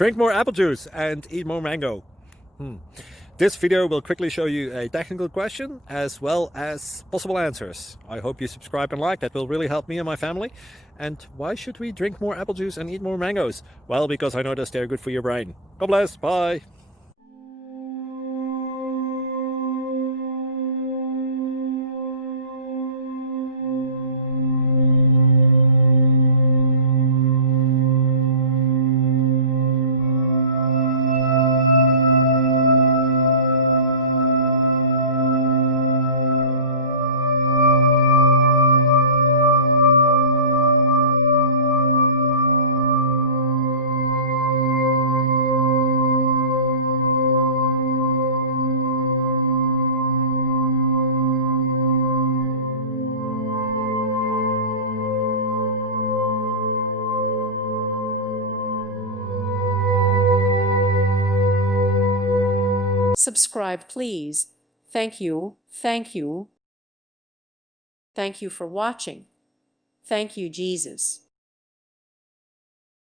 Drink more apple juice and eat more mango. This video will quickly show you a technical question as well as possible answers. I hope you subscribe and like, that will really help me and my family. And why should we drink more apple juice and eat more mangoes? Well, because I noticed they're good for your brain. God bless, bye. Subscribe, please. Thank you. Thank you. Thank you for watching. Thank you, Jesus.